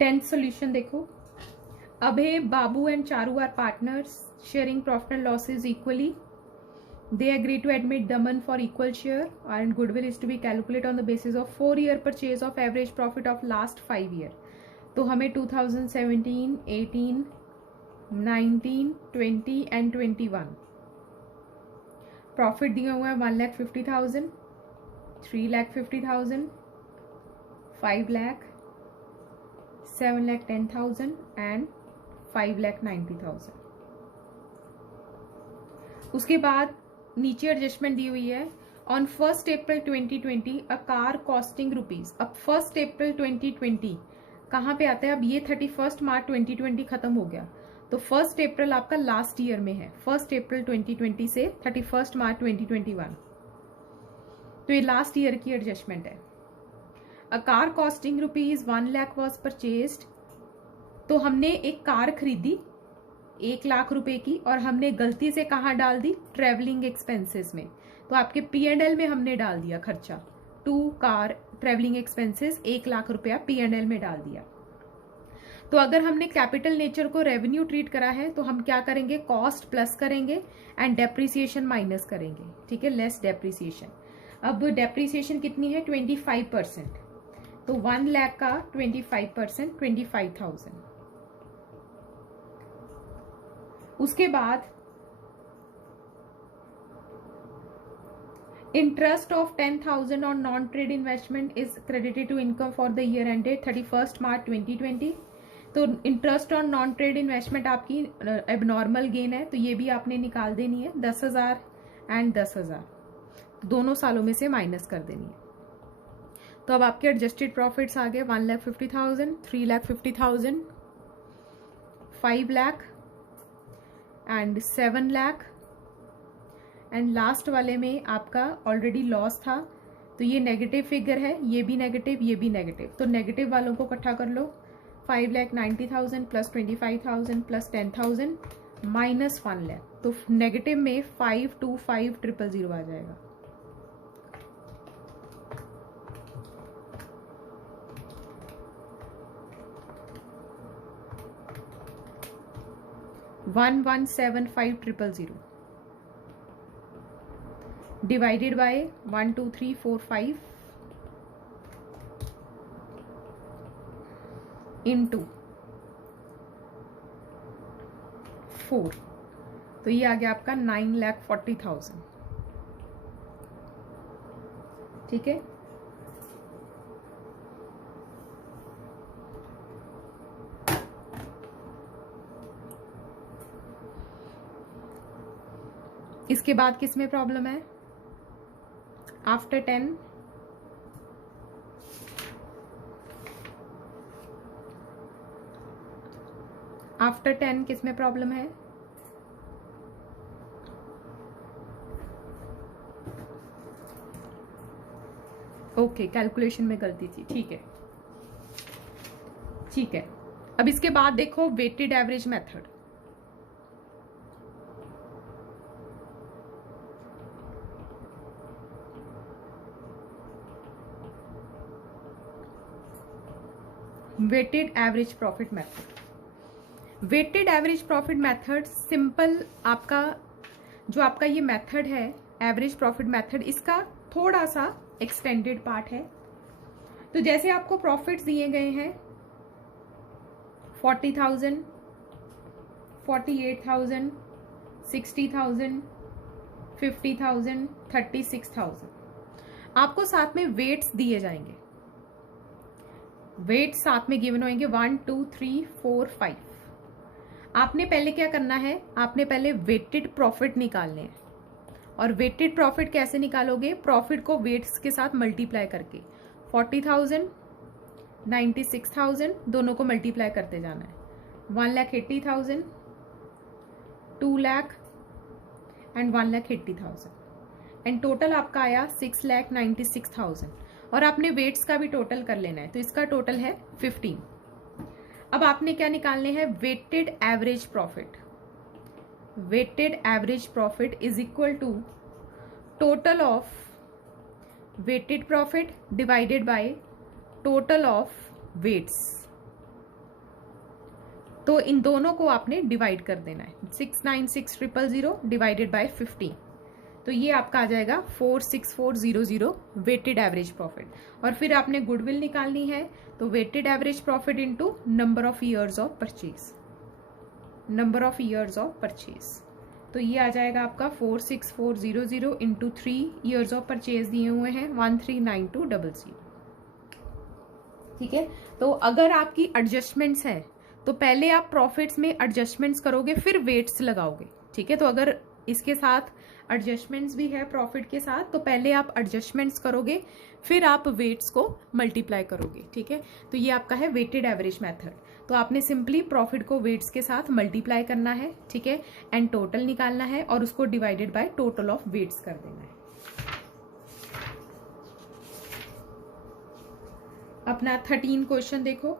10th solution देखो. Abhay, Babu and Charu are partners sharing profit and losses equally. They agree to admit Daman for equal share and goodwill is to be calculated on the basis of 4-year purchase of average profit of last 5 year. तो हमें 2017, 18, 19, 20 and 21 profit दिया हुआ है 1,50,000, 3,50,000, 5 lakh, 7,10,000 and 5,90,000. उसके बाद नीचे adjustment दी हुई है. On 1 April 2020 a car costing rupees. अब 1 अप्रैल 2020 कहाँ पे आता है? अब ये 31 मार्च 2020 खत्म हो गया, तो 1 अप्रैल आपका लास्ट ईयर में है. 1 अप्रैल 2020 से 31 मार्च 2021, तो ये लास्ट ईयर की एडजस्टमेंट है. A car costing rupees 1 lakh was purchased. तो हमने एक कार खरीदी 1 लाख रुपए की और हमने गलती से कहाँ डाल दी? ट्रेवलिंग एक्सपेंसेस में. तो आपके P&L में हमने डाल दिया खर्चा. 2 कार ट्रेवलिंग एक्सपेंसेस 1 लाख रुपया P&L में डाल दिया. तो अगर हमने कैपिटल नेचर को रेवेन्यू ट्रीट करा है तो हम क्या करेंगे? कॉस्ट प्लस करेंगे एंड डेप्रिसिएशन माइनस करेंगे. ठीक है, लेस डेप्रिसिएशन. अब डेप्रिसिएशन कितनी है? 25%. तो 1 लाख का 25% 25,000. उसके बाद interest of 10,000 on non trade investment is credited to income for the year ended 31 March 2020. तो interest on non trade investment आपकी एबनॉर्मल गेन है, तो ये भी आपने निकाल देनी है. 10,000 एंड 10,000 दोनों सालों में से माइनस कर देनी है. तो अब आपके एडजस्टेड प्रॉफिट्स आ गए 1,50,000, 3,50,000, 5 lakh and 7 lakh. And last वाले में आपका ऑलरेडी लॉस था, तो ये नेगेटिव फिगर है, ये भी नेगेटिव, ये भी नेगेटिव. तो नेगेटिव वालों को इकट्ठा कर लो. 5,90,000 प्लस 25,000 प्लस 10,000 माइनस 1 लाख. तो नेगेटिव में 525,000 आ जाएगा. $1,175,000 divided by 1, 2, 3, 4, 5 into 4. तो ये आ गया आपका 9,40,000. ठीक है, इसके बाद किस में प्रॉब्लम है? आफ्टर 10 किस में प्रॉब्लम है? ओके, कैलकुलेशन में गलती थी. ठीक है, ठीक है. अब इसके बाद देखो weighted average method. Weighted average profit method. Weighted average profit method simple आपका जो आपका ये मेथड है एवरेज प्रॉफिट मेथड, इसका थोड़ा सा एक्सटेंडेड पार्ट है. तो जैसे आपको प्रॉफिट्स दिए गए हैं 40,000, 48,000, 60,000, 50,000, 36,000, आपको साथ में वेट्स दिए जाएंगे. वेट साथ में गिवन होंगे 1, 2, 3, 4, 5. आपने पहले क्या करना है? आपने पहले वेटेड प्रॉफिट निकालने हैं. और वेटेड प्रॉफिट कैसे निकालोगे? प्रॉफिट को वेट्स के साथ मल्टीप्लाई करके 40,000, 96,000 दोनों को मल्टीप्लाई करते जाना है. 1,80,000, 2 लाख एंड 1,80,000 एंड टोटल आपका आया 6,96,000. और आपने वेट्स का भी टोटल कर लेना है, तो इसका टोटल है 15. अब आपने क्या निकालने हैं? Weighted average profit. Weighted average profit is equal to total of weighted profit divided by total of weights. तो इन दोनों को आपने डिवाइड कर देना है। 696,000 डिवाइडेड बाय 15, तो ये आपका आ जाएगा 46400 वेटेड एवरेज प्रॉफिट। और फिर आपने गुडविल निकालनी है, तो weighted average profit into number of years of purchase, number of years of purchase. तो ये आ जाएगा आपका 46400 इंटू 3 ईयर्स ऑफ परचेज दिए हुए हैं 139200। ठीक है, तो अगर आपकी एडजस्टमेंट्स है तो पहले आप प्रॉफिट्स में एडजस्टमेंट्स करोगे, फिर वेट्स लगाओगे। ठीक है, तो अगर इसके साथ एडजस्टमेंट्स भी है प्रॉफिट के साथ, तो पहले आप एडजस्टमेंट्स करोगे, फिर आप वेट्स को मल्टीप्लाई करोगे। ठीक है, तो ये आपका है वेटेड एवरेज मेथड। तो आपने सिंपली प्रॉफिट को वेट्स के साथ मल्टीप्लाई करना है, ठीक है, एंड टोटल निकालना है और उसको divided by total of weights कर देना है। अपना 13 क्वेश्चन देखो,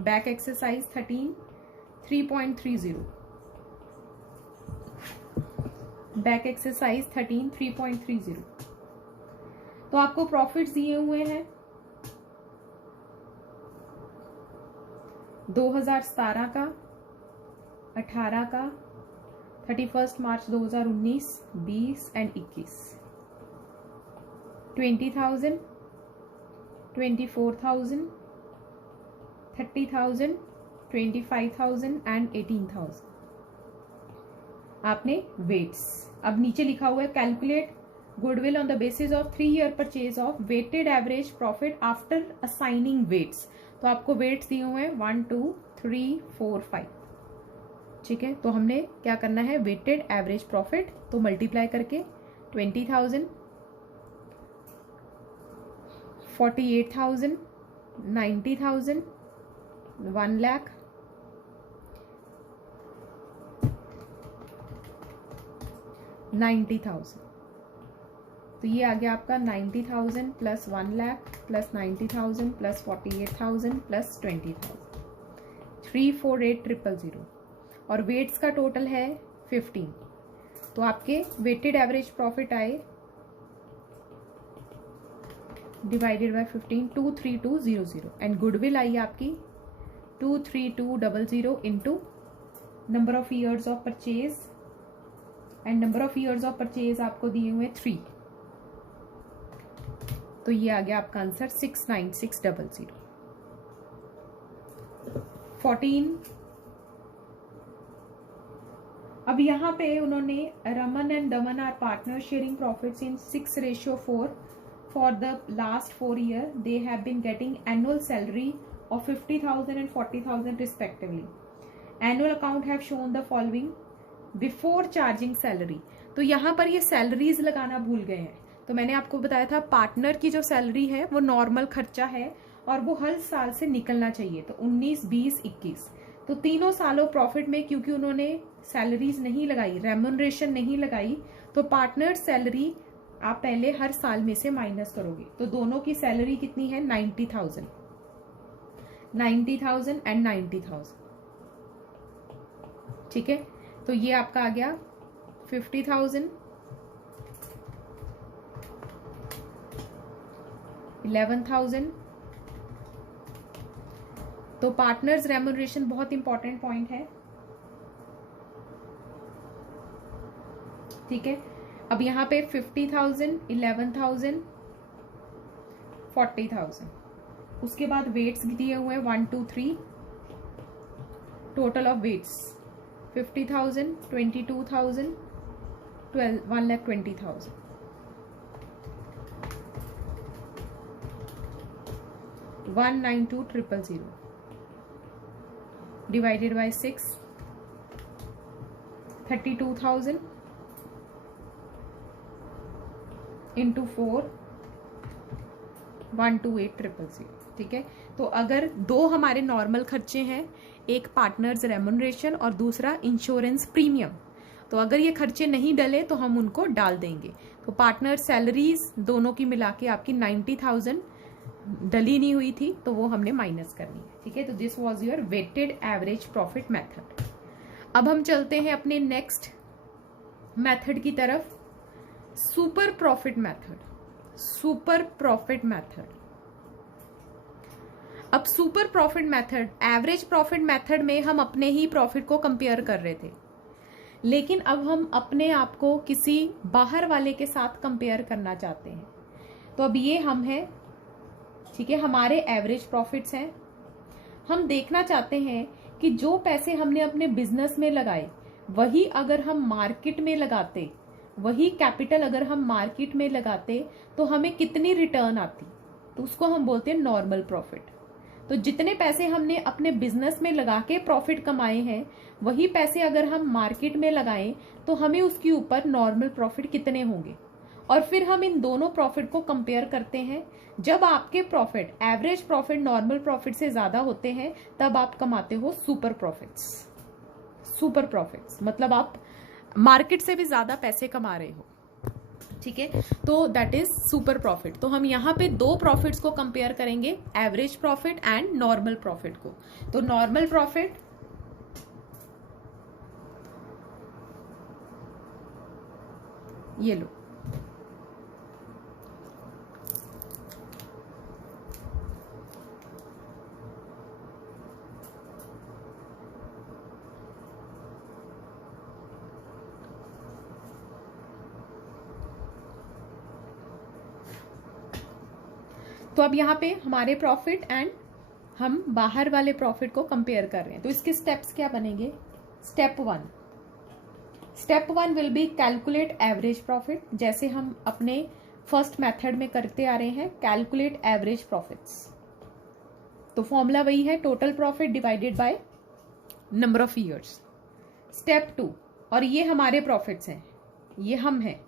बैक एक्सरसाइज 13 3.30, बैक एक्सरसाइज 13 3.30। तो आपको प्रॉफिट्स दिए हुए हैं 2017 का, 18 का, 31 मार्च 2019, 20 एंड 21, 20,000, 24,000, 30,000, 25,000 एंड 18,000। आपने वेट्स, अब नीचे लिखा हुआ है calculate goodwill on the basis of 3 year purchase of weighted average profit after assigning weights. तो आपको वेट्स दिए हुए हैं 1 2 3 4 5। ठीक है, तो हमने क्या करना है, वेटेड एवरेज प्रॉफिट तो मल्टीप्लाई करके 20,000, 48,000, 90,000, 1 लाख, 90,000। तो ये आ गया आपका 90,000 plus 1 lakh plus 90,000 plus 48,000 plus 20,000, 348,000। और वेट्स का टोटल है 15। तो आपके वेटेड एवरेज प्रॉफिट आए डिवाइडेड बाय 15 23200 एंड गुडविल आई आपकी 23200 into number of years of purchase, and number of years of purchase आपको दिए हुए 3। तो ये आ गया आपका आंसर 69600। 14, अब यहाँ पे उन्होंने Raman and Daman are partner sharing profits in 6:4 for the last 4 year. They have been getting annual salary of 50,000 and 40,000 respectively. Annual account have shown the following before charging salary. तो यहाँ पर ये सैलरीज लगाना भूल गए हैं। तो मैंने आपको बताया था पार्टनर की जो सैलरी है वो नॉर्मल खर्चा है और वो हर साल से निकलना चाहिए। तो 19, 20, 21, तो तीनों सालों प्रॉफिट में क्योंकि उन्होंने सैलरीज नहीं लगाई, रेम्यूनरेशन नहीं लगाई, तो पार्टनर सैलरी आप पहले हर साल में से माइनस करोगे। तो दोनों की सैलरी कितनी है, 90,000, 90,000 एंड 90,000। ठीक है, तो ये आपका आ गया 50,000, 11,000। तो पार्टनर्स रेम्यूनरेशन बहुत इंपॉर्टेंट पॉइंट है। ठीक है, अब यहाँ पे 50,000, 11,000, 40,000, उसके बाद वेट्स दिए हुए 1 2 3, total of weights 50,000, 22,000, 1,20,000। 192,000 divided by 6, 32,000 into 4, 128,000। ठीक है, तो अगर दो हमारे नॉर्मल खर्चे हैं, एक पार्टनर्स रेम्यूनरेशन और दूसरा इंश्योरेंस प्रीमियम, तो अगर ये खर्चे नहीं डले तो हम उनको डाल देंगे। तो पार्टनर सैलरीज दोनों की मिला के आपकी 90,000 डली नहीं हुई थी, तो वो हमने माइनस करनी है। ठीक है, तो this was your weighted average profit method. अब हम चलते हैं अपने नेक्स्ट मेथड की तरफ, super profit method. Super profit method. अब super profit method, average profit method में हम अपने ही प्रॉफिट को कंपेयर कर रहे थे, लेकिन अब हम अपने आप को किसी बाहर वाले के साथ कंपेयर करना चाहते हैं। तो अब ये हम हैं, ठीक है, हमारे एवरेज प्रॉफिट्स हैं। हम देखना चाहते हैं कि जो पैसे हमने अपने बिजनेस में लगाए वही अगर हम मार्केट में लगाते, वही कैपिटल अगर हम मार्केट में लगाते तो हमें कितनी रिटर्न आती, तो उसको हम बोलते हैं नॉर्मल प्रॉफिट। तो जितने पैसे हमने अपने बिजनेस में लगा के प्रॉफिट कमाए हैं वही पैसे अगर हम मार्केट में लगाएं तो हमें उसके ऊपर नॉर्मल प्रॉफिट कितने होंगे, और फिर हम इन दोनों प्रॉफिट को कंपेयर करते हैं। जब आपके profit average profit normal profit से ज्यादा होते हैं तब आप कमाते हो सुपर प्रॉफिट्स। सुपर प्रॉफिट्स मतलब आप मार्केट से भी ज्यादा पैसे कमा रहे हो, ठीक है, तो दैट इज सुपर प्रॉफिट। तो हम यहाँ पे दो प्रॉफिट्स को कंपेयर करेंगे, average profit and normal profit को। तो नॉर्मल प्रॉफिट ये लो, तो अब यहाँ पे हमारे प्रॉफिट एंड हम बाहर वाले प्रॉफिट को कंपेयर कर रहे हैं। तो इसके स्टेप्स क्या बनेंगे? Step one will be calculate average profit, जैसे हम अपने फर्स्ट मेथड में करते आ रहे हैं, कैलकुलेट एवरेज प्रॉफिट्स। तो फॉर्मूला वही है, total profit divided by number of years. Step 2, और ये हमारे प्रॉफिट्स हैं, ये हम हैं,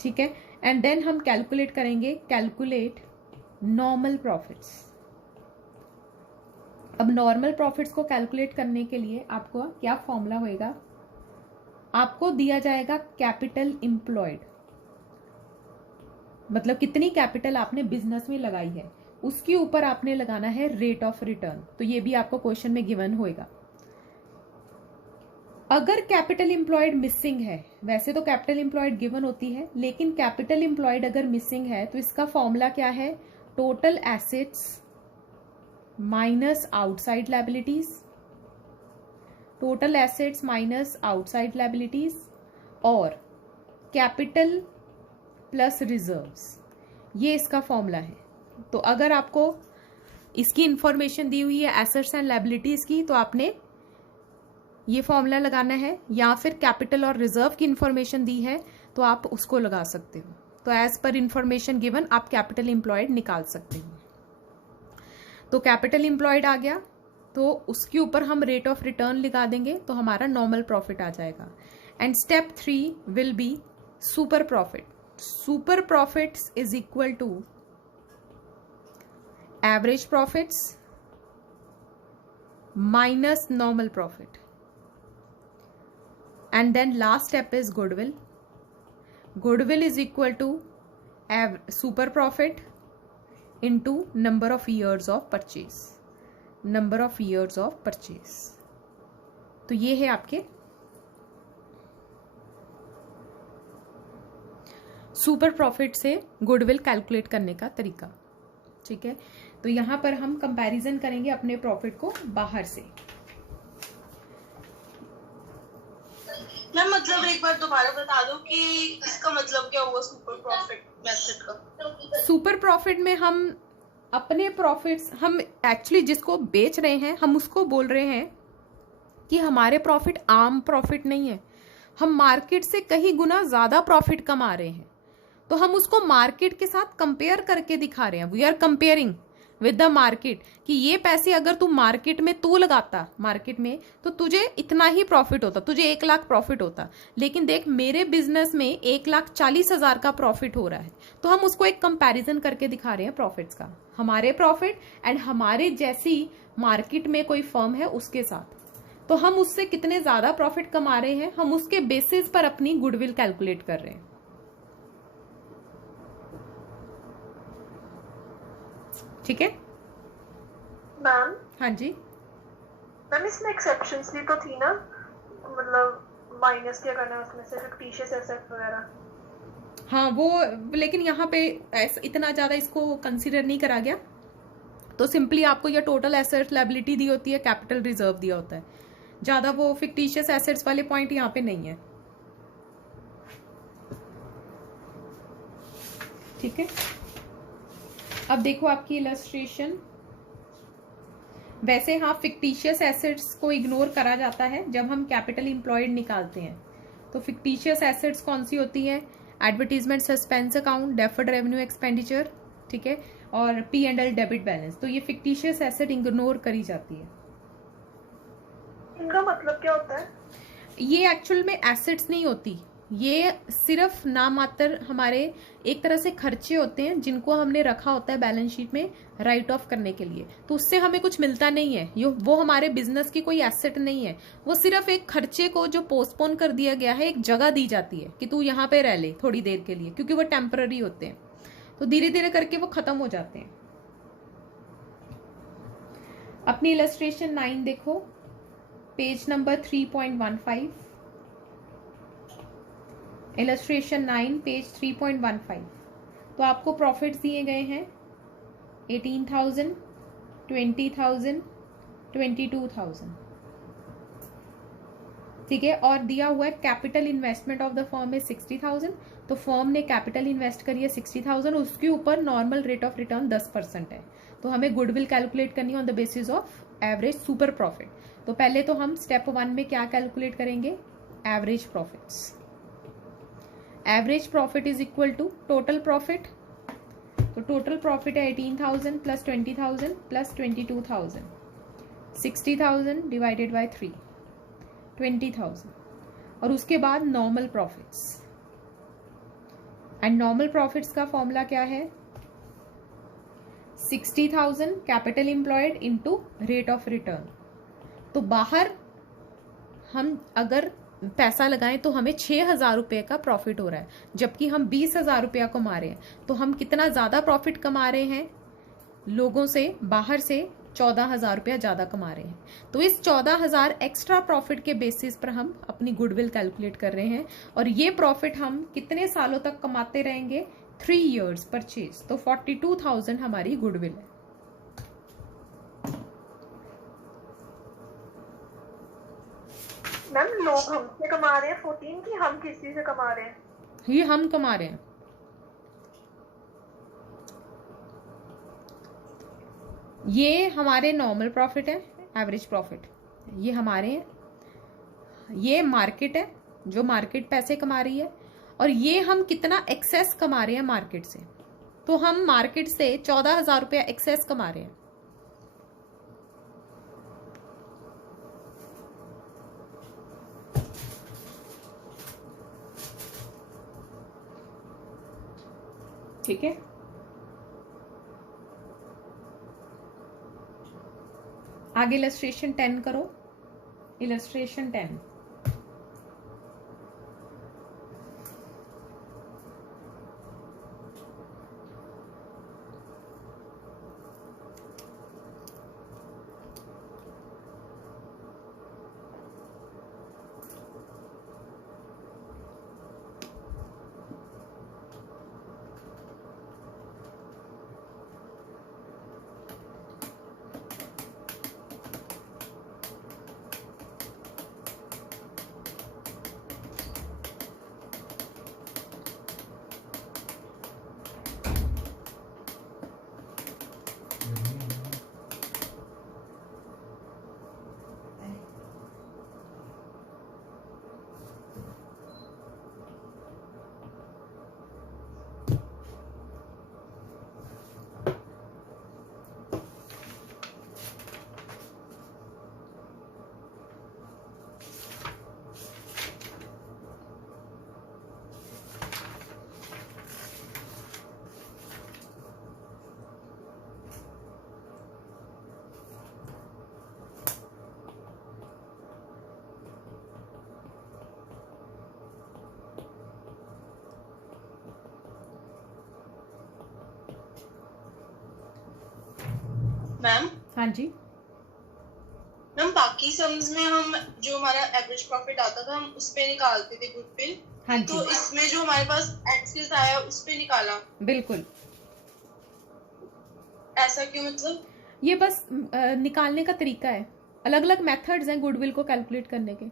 ठीक है, एंड देन हम कैलकुलेट करेंगे, कैलकुलेट नॉर्मल प्रॉफिट्स। अब नॉर्मल प्रॉफिट्स को कैलकुलेट करने के लिए आपको क्या फॉर्मूला होएगा? आपको दिया जाएगा कैपिटल एम्प्लॉयड, मतलब कितनी कैपिटल आपने बिजनेस में लगाई है, उसके ऊपर आपने लगाना है रेट ऑफ रिटर्न। तो ये भी आपको क्वेश्चन में गिवन होएगा। अगर कैपिटल एम्प्लॉयड मिसिंग है, वैसे तो कैपिटल एम्प्लॉयड गिवन होती है, लेकिन कैपिटल एम्प्लॉयड अगर मिसिंग है तो इसका फॉर्मूला क्या है? Total assets minus outside liabilities, total assets minus outside liabilities, और कैपिटल प्लस रिजर्व्स, ये इसका फॉर्मूला है। तो अगर आपको इसकी इंफॉर्मेशन दी हुई है एसेट्स एंड लायबिलिटीज की, तो आपने ये फॉर्मूला लगाना है, या फिर कैपिटल और रिजर्व की इंफॉर्मेशन दी है तो आप उसको लगा सकते हो। तो एज पर इंफॉर्मेशन गिवन आप कैपिटल एम्प्लॉयड निकाल सकते हो। तो कैपिटल एम्प्लॉयड आ गया तो उसके ऊपर हम रेट ऑफ रिटर्न लगा देंगे तो हमारा नॉर्मल प्रॉफिट आ जाएगा। And step 3 will be super profit. Super profits is equal to average profits minus normal profit, and then last step is goodwill. Goodwill is equal to super profit into number of years of purchase, number of years of purchase। तो ये है आपके super profit से goodwill calculate करने का तरीका, ठीक है। तो यहां पर हम कंपैरिजन करेंगे अपने प्रॉफिट को बाहर से। मैम मतलब एक बार दोबारा बता दो कि इसका मतलब क्या हुआ सुपर प्रॉफिट मेथड का? सुपर प्रॉफिट में हम अपने प्रॉफिट्स, हम एक्चुअली जिसको बेच रहे हैं हम उसको बोल रहे हैं कि हमारे प्रॉफिट आम प्रॉफिट नहीं है, हम मार्केट से कहीं गुना ज्यादा प्रॉफिट कमा रहे हैं। तो हम उसको मार्केट के साथ कंपेयर करके दिखा रहे हैं, we are comparing with the market, कि ये पैसे अगर तू मार्केट में तू लगाता मार्केट में तो तुझे इतना ही प्रॉफिट होता, तुझे 1 लाख प्रॉफिट होता, लेकिन देख मेरे बिजनेस में 1,40,000 का प्रॉफिट हो रहा है। तो हम उसको एक कंपैरिजन करके दिखा रहे हैं प्रॉफिट्स का, हमारे प्रॉफिट एंड हमारे जैसी मार्केट में कोई फर्म है उसके साथ। तो हम उससे कितने ज्यादा प्रॉफिट कमा रहे हैं, हम उसके बेसिस पर अपनी गुडविल कैलकुलेट कर रहे हैं, ठीक है मैम? हाँ जी मैम इसमें एक्सेप्शंस भी तो थी ना, मतलब माइनस क्या करना है उसमें से, फिक्टिशियस एसेट वगैरह। हाँ वो, लेकिन यहाँ पे ऐसा इतना ज़्यादा इसको कंसिडर नहीं करा गया, तो सिंपली आपको ये टोटल एसेट्स लायबिलिटी दी होती है, कैपिटल रिजर्व दिया होता है, ज़्यादा वो फिक्टिशियस एसेट्स वाले पॉइंट यहाँ पे नहीं है। ठीक है, अब देखो आपकी इलस्ट्रेशन। वैसे हाँ, फिक्टिशियस एसेट्स को इग्नोर करा जाता है जब हम कैपिटल इंप्लॉयड निकालते हैं। तो फिक्टिशियस एसेट्स कौन सी होती है? Advertisement suspense account, deferred revenue expenditure, ठीक है, और P&L डेबिट बैलेंस। तो ये फिक्टिशियस एसेट इग्नोर करी जाती है। इनका मतलब क्या होता है? ये एक्चुअल में एसेट्स नहीं होती, ये सिर्फ नामात्र हमारे एक तरह से खर्चे होते हैं जिनको हमने रखा होता है बैलेंस शीट में राइट ऑफ करने के लिए। तो उससे हमें कुछ मिलता नहीं है, ये वो हमारे बिजनेस की कोई एसेट नहीं है, वो सिर्फ एक खर्चे को जो पोस्टपोन कर दिया गया है, एक जगह दी जाती है कि तू यहाँ पे रह ले थोड़ी देर के लिए, क्योंकि वो टेम्पररी होते हैं, तो धीरे धीरे करके वो खत्म हो जाते हैं। अपनी इलस्ट्रेशन 9 देखो, पेज नंबर 3.15। Illustration 9 page 3.15। तो आपको प्रॉफिट्स दिए गए हैं 18,000, 20,000, 22,000, ठीक है, और दिया हुआ है capital investment of the firm है 60,000। तो फर्म ने कैपिटल इन्वेस्ट करी है 60,000, उसके ऊपर नॉर्मल रेट ऑफ रिटर्न 10% है। तो हमें गुडविल कैलकुलेट करनी है on the basis of average super profit. तो पहले तो हम स्टेप 1 में क्या कैलकुलेट करेंगे? Average profits. Average profit is equal to total profit. तो टोटल प्रॉफिट है 18,000 प्लस 20,000 प्लस 22,000, 60,000 डिवाइडेड बाय 3, 20,000, और उसके बाद normal profits. And normal profits का फॉर्मूला क्या है? 60,000 capital employed into rate of return. तो बाहर हम अगर पैसा लगाएं तो हमें 6,000 रुपये का प्रॉफिट हो रहा है, जबकि हम 20,000 रुपया कमा रहे हैं। तो हम कितना ज्यादा प्रॉफिट कमा रहे हैं लोगों से? बाहर से 14,000 रुपया ज्यादा कमा रहे हैं। तो इस 14,000 एक्स्ट्रा प्रॉफिट के बेसिस पर हम अपनी गुडविल कैलकुलेट कर रहे हैं, और ये प्रॉफिट हम कितने सालों तक कमाते रहेंगे? 3 years परचेज। तो 42,000 हमारी गुडविल है। मैम लोग हमसे कमा रहे हैं 14 की, हम किसी से कमा रहे हैं? ये हम कमा रहे हैं। ये हमारे नॉर्मल प्रॉफिट है, एवरेज प्रॉफिट ये हमारे हैं। ये मार्केट है, जो मार्केट पैसे कमा रही है, और ये हम कितना एक्सेस कमा रहे हैं मार्केट से। तो हम मार्केट से 14,000 रुपया एक्सेस कमा रहे हैं। ठीक है, आगे इलस्ट्रेशन 10 करो। इलस्ट्रेशन 10। मैम हाँ जी, मैम बाकी सम्स में हम जो हमारा एवरेज प्रॉफिट आता था हम उस पे निकालते थे गुडविल। हाँ तो जी इसमें जो हमारे पास एक्सेस आया उस पे निकाला, बिल्कुल। ऐसा क्यों मतलब? ये बस निकालने का तरीका है, अलग अलग मेथड्स हैं गुडविल को कैलकुलेट करने के।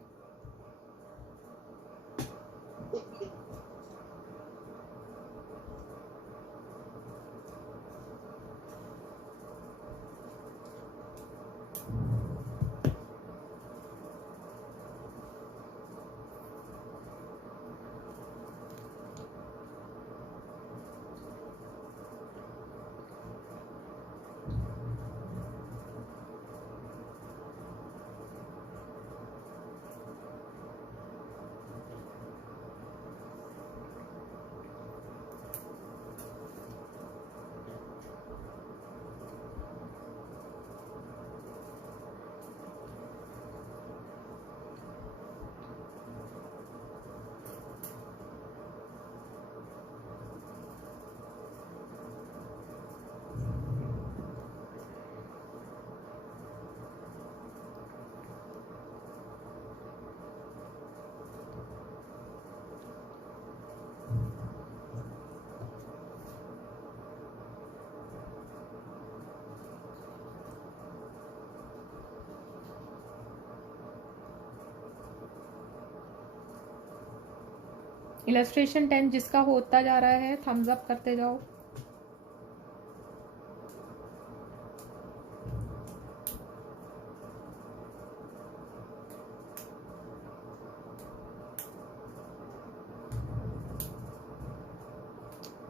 इलस्ट्रेशन 10 जिसका होता जा रहा है थम्स अप करते जाओ।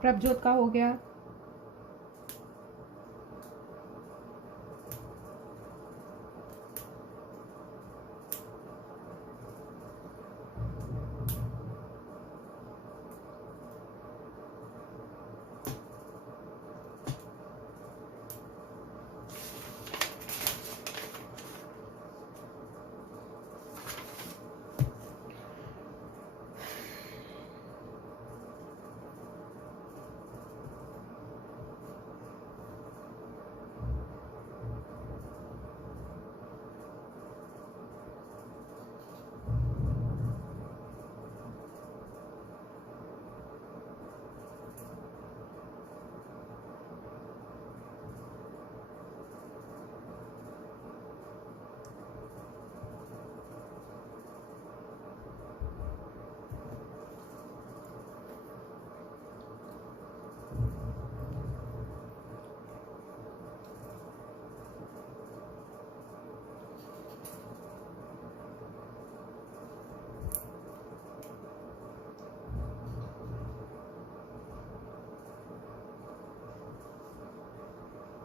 प्रभजोत का हो गया।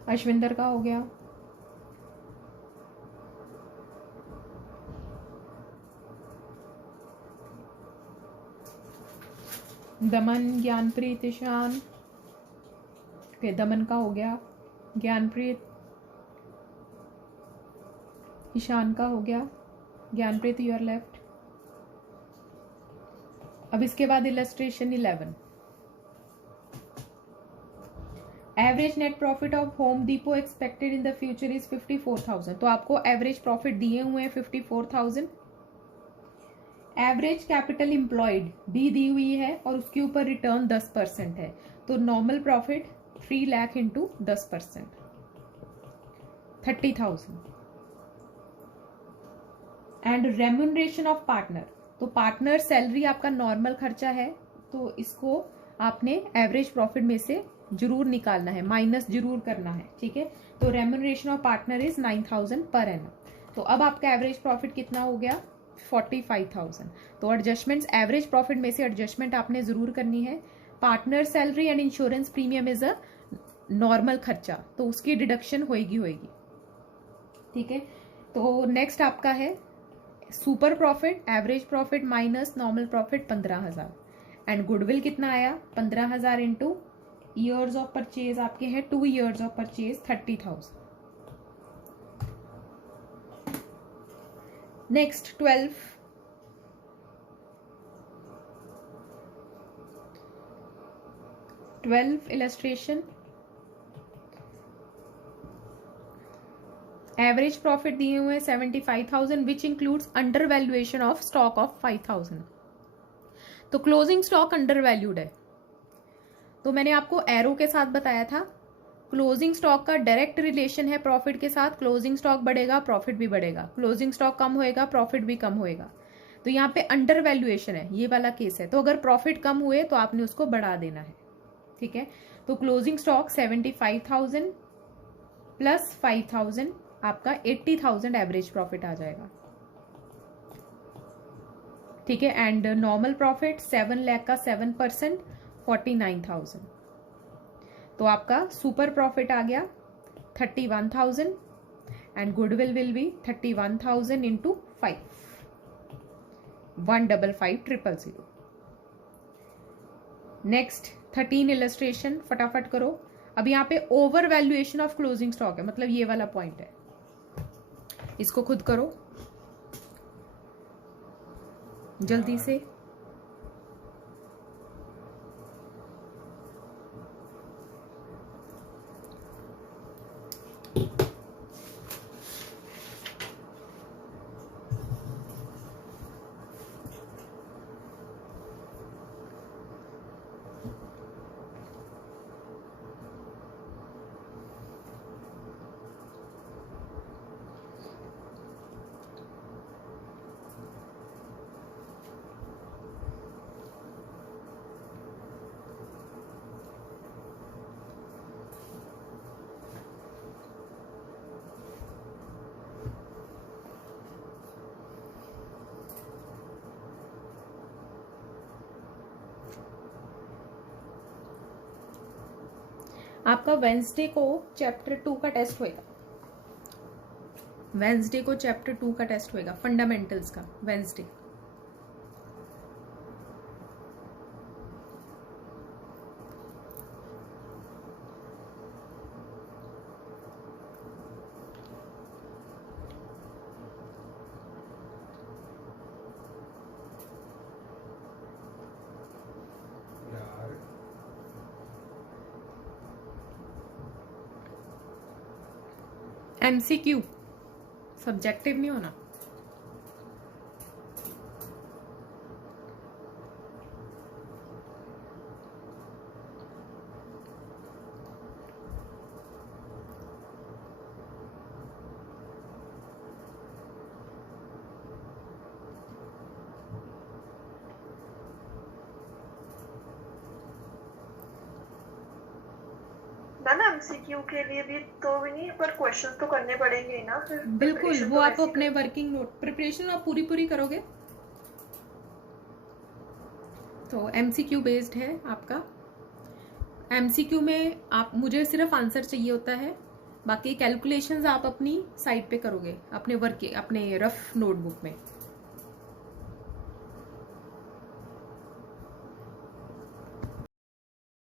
अश्विंदर का हो गया। दमन, ज्ञानप्रीत, ईशान के दमन का हो गया। ज्ञानप्रीत, ईशान का हो गया। ज्ञानप्रीत यू आर लेफ्ट। अब इसके बाद illustration 11। Average net profit of home depot expected in the future is 54,000। तो आपको एवरेज प्रॉफिट दिए हुए हैं 54,000। एवरेज कैपिटल एम्प्लॉयड भी दी हुई है और उसके ऊपर रिटर्न 10% है। तो normal profit 3 lakh into 10%, 30,000। And remuneration of partner, तो पार्टनर सैलरी आपका नॉर्मल खर्चा है, तो इसको आपने एवरेज प्रॉफिट में से जरूर निकालना है, माइनस जरूर करना है, ठीक है। तो remuneration of partner is 9,000 per annum. तो अब आपका एवरेज प्रॉफिट कितना हो गया? 45,000। तो एडजस्टमेंट्स, एवरेज प्रॉफिट में से एडजस्टमेंट आपने जरूर करनी है। Partner salary and insurance premium is a normal खर्चा, तो उसकी डिडक्शन होएगी, ठीक है। तो नेक्स्ट आपका है super profit, average profit minus normal profit 15,000। And goodwill कितना आया? 15,000 इंटू ईयर्स ऑफ परचेज आपके हैं 2 years of purchase 30,000। Next 12 illustration. Average profit दिए हुए 75,000 which includes under valuation of stock of 5,000। तो क्लोजिंग स्टॉक अंडर वैल्यूड है, तो मैंने आपको एरो के साथ बताया था क्लोजिंग स्टॉक का डायरेक्ट रिलेशन है प्रॉफिट के साथ। क्लोजिंग स्टॉक बढ़ेगा प्रॉफिट भी बढ़ेगा, क्लोजिंग स्टॉक कम होएगा प्रॉफिट भी कम होएगा। तो यहाँ पे अंडर वैल्यूएशन है, ये वाला केस है। तो अगर प्रॉफिट कम हुए तो आपने उसको बढ़ा देना है, ठीक है। तो क्लोजिंग स्टॉक 75,000 प्लस 5,000 आपका 80,000 एवरेज प्रॉफिट आ जाएगा, ठीक है। एंड नॉर्मल प्रॉफिट 7 लाख का 7% 49,000। तो आपका सुपर प्रॉफिट आ गया 31,000 and goodwill will be 31,000 into 5, 155,000। Next 13 illustration फटाफट करो। अब यहाँ पे over valuation of closing stock है, मतलब ये वाला पॉइंट है, इसको खुद करो जल्दी से। आपका वेंसडे को चैप्टर 2 का टेस्ट होएगा, वेंसडे को चैप्टर 2 का टेस्ट होएगा, फंडामेंटल्स का वेंसडे। एमसीक्यू सब्जेक्टिव नहीं होना। ना एमसीक्यू के लिए भी तो नहीं, पर क्वेश्चन तो करने पड़ेंगे ना फिर। बिल्कुल, वो आप अपने वर्किंग नोट प्रिपरेशन आप पूरी पूरी करोगे। तो एमसीक्यू बेस्ड है आपका। एमसीक्यू में आप मुझे सिर्फ आंसर चाहिए होता है, बाकी कैलकुलेशंस आप अपनी साइड पे करोगे, अपने वर्क अपने रफ नोटबुक में।